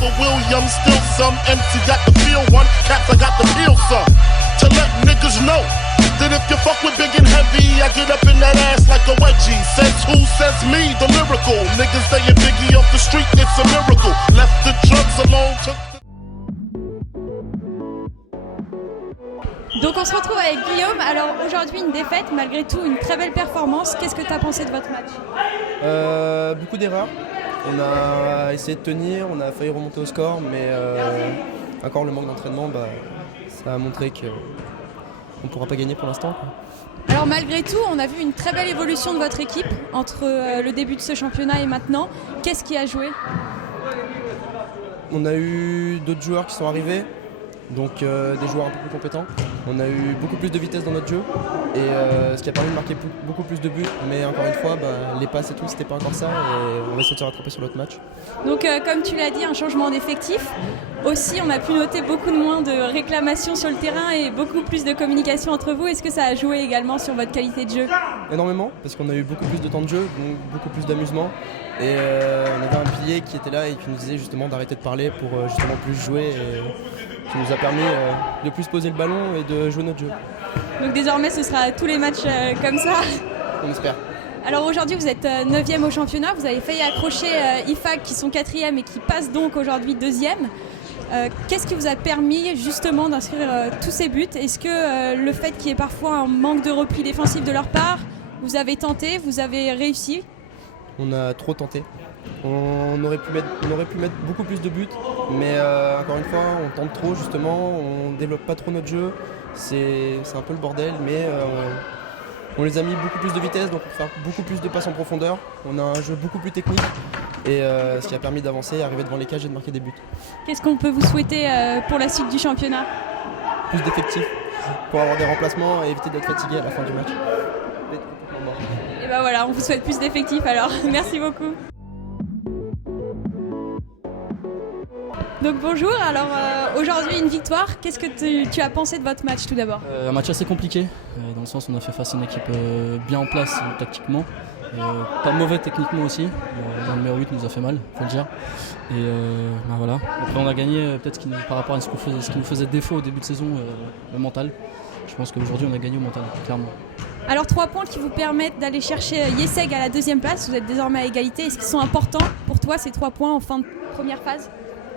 Trevor Williams, still some MC got the feel one. Caps, I got the peel some. To let niggas know that if you fuck with big and heavy, I get up in that ass like a wedgie. Says who? Says me, the lyrical. Niggas saying Biggie off the street, it's a miracle. Left the drugs alone, took the... Donc on se retrouve avec Guillaume. Alors aujourd'hui une défaite, malgré tout une très belle performance. Qu'est-ce que tu as pensé de votre match? Beaucoup d'erreurs. On a essayé de tenir, on a failli remonter au score, mais encore le manque d'entraînement, ça a montré qu'on ne pourra pas gagner pour l'instant. Alors malgré tout, on a vu une très belle évolution de votre équipe entre le début de ce championnat et maintenant. Qu'est-ce qui a joué? On a eu d'autres joueurs qui sont arrivés, donc des joueurs un peu plus compétents. On a eu beaucoup plus de vitesse dans notre jeu, et ce qui a permis de marquer beaucoup plus de buts. Mais encore une fois, les passes et tout, c'était pas encore ça, et on va essayer de se rattraper sur l'autre match. Donc comme tu l'as dit, un changement d'effectif. Aussi, on a pu noter beaucoup de moins de réclamations sur le terrain et beaucoup plus de communication entre vous. Est-ce que ça a joué également sur votre qualité de jeu? Énormément, parce qu'on a eu beaucoup plus de temps de jeu, donc beaucoup plus d'amusement. Et on avait un pilier qui était là et qui nous disait justement d'arrêter de parler pour justement plus jouer, et qui nous a permis de plus poser le ballon et de jouer notre jeu. Donc désormais ce sera tous les matchs comme ça? On espère. Alors aujourd'hui vous êtes 9e au championnat, vous avez failli accrocher IFAC qui sont 4e et qui passent donc aujourd'hui 2e. Qu'est-ce qui vous a permis justement d'inscrire tous ces buts? Est-ce que le fait qu'il y ait parfois un manque de repli défensif de leur part, vous avez tenté, vous avez réussi? On a trop tenté. On aurait pu mettre beaucoup plus de buts, mais encore une fois, on tente trop justement, on développe pas trop notre jeu. C'est un peu le bordel, mais on les a mis beaucoup plus de vitesse, donc on fait beaucoup plus de passes en profondeur. On a un jeu beaucoup plus technique, et ce qui a permis d'avancer, arriver devant les cages et de marquer des buts. Qu'est-ce qu'on peut vous souhaiter pour la suite du championnat? Plus d'effectifs pour avoir des remplacements et éviter d'être fatigué à la fin du match. Et ben voilà, on vous souhaite plus d'effectifs alors. Merci beaucoup. Donc bonjour, alors aujourd'hui une victoire. Qu'est-ce que tu as pensé de votre match tout d'abord? Un match assez compliqué, dans le sens où on a fait face à une équipe bien en place tactiquement, pas mauvais techniquement aussi. Le numéro 8 nous a fait mal, faut le dire. Et voilà. Après on a gagné peut-être par rapport à ce qui nous faisait défaut au début de saison, le mental. Je pense qu'aujourd'hui on a gagné au mental, clairement. Alors 3 points qui vous permettent d'aller chercher Yeseg à la 2e place, vous êtes désormais à égalité. Est-ce qu'ils sont importants pour toi ces 3 points en fin de première phase?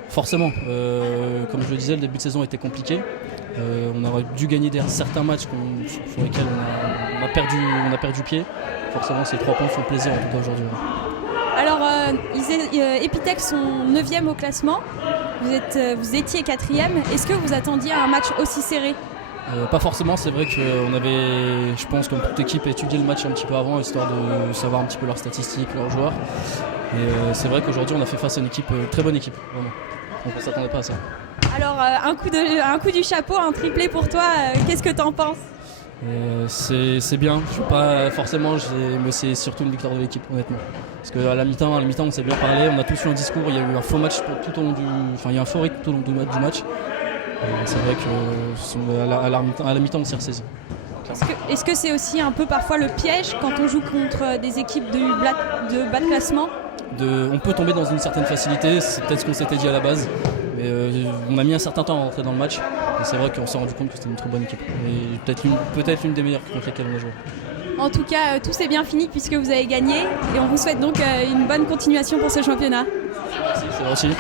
Forcément, comme je le disais, le début de saison était compliqué. On aurait dû gagner certains matchs sur lesquels on a perdu pied. Forcément, ces 3 points font plaisir en tout cas aujourd'hui. Alors, Epitech sont 9e au classement, vous étiez 4e. Est-ce que vous attendiez un match aussi serré? Pas forcément, c'est vrai qu'on avait, je pense, comme toute équipe, étudié le match un petit peu avant, histoire de savoir un petit peu leurs statistiques, leurs joueurs. Et c'est vrai qu'aujourd'hui, on a fait face à une très bonne équipe, vraiment. Donc on ne s'attendait pas à ça. Alors, un coup du chapeau, un triplé pour toi, qu'est-ce que tu en penses? C'est bien, je suis pas forcément, mais c'est surtout une victoire de l'équipe, honnêtement. Parce qu'à la mi-temps, on s'est bien parlé, on a tous eu un discours, il y a eu un faux match tout au long il y a un faux rythme tout au long du match. C'est vrai qu'à la mi-temps, on s'est ressaisi. Est-ce que c'est aussi un peu parfois le piège quand on joue contre des équipes de bas de classement? On peut tomber dans une certaine facilité, c'est peut-être ce qu'on s'était dit à la base. Mais on a mis un certain temps à rentrer dans le match. Et c'est vrai qu'on s'est rendu compte que c'était une très bonne équipe. Et peut-être une des meilleures contre lesquelles on a joué. En tout cas, tout s'est bien fini puisque vous avez gagné. Et on vous souhaite donc une bonne continuation pour ce championnat. Merci, c'est gentil.